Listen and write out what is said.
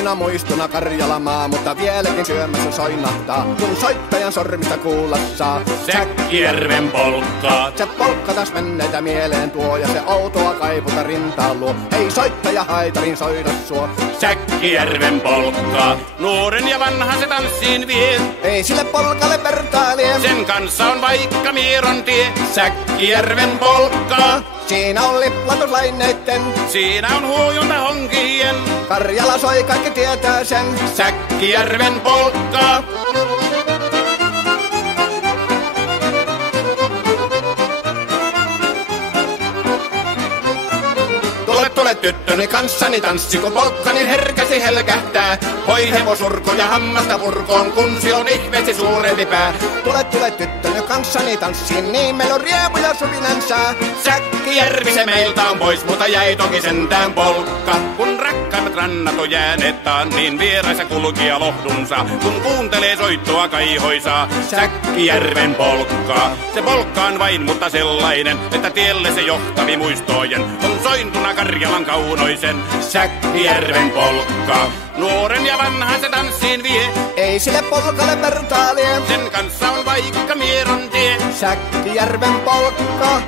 kauniina muistona Karjalamaa, mutta vieläkin syömässä soinahtaa, kun soittajan sormista kuulla saa. Säkkijärven polkkaa. Se polkka taas menneitä mieleen tuo, ja se outoa kaiputa rintaan luo. Ei soittaja haitarin soida suo. Säkkijärven polkkaa. Nuoren ja vanhan se tanssiin vie. Ei sille polkalle vertailie. Sen kanssa on vaikka Mieron tie. Säkkijärven polkkaa. Siinä on liplatuslaineitten. Siinä on huojunta honkien. Karjala soi, kaikki tietää sen. Säkkijärven polkkaa. Tule tyttöni kanssani tanssi, kun polkkani herkästi helkähtää. Hoi hevosurko ja hammasta purkoon, kun silloin ihmeesti suurempi pää. Tule tyttöni kanssani tanssiin, niin meillä on riemu ja suvinansa. Säkkijärvi se meiltä on pois, mutta jäi toki sentään polkka. Kun rakkaimmat rannat on jääneet taan, niin vieraissa kulkija lohdunsa. Kun kuuntelee soittoa kaihoisaa, Säkkijärven polkkaa. Se polkka on vain, mutta sellainen, että tielle se johtavi muistojen on sointuna Karjalan kaunoisen. Säkkijärven polkkaa. Nuoren ja vanhan se tanssiin vie. Ei sille polkalle vertailie. Sen kanssa on vaikka Mieron tie. Säkkijärven polkka.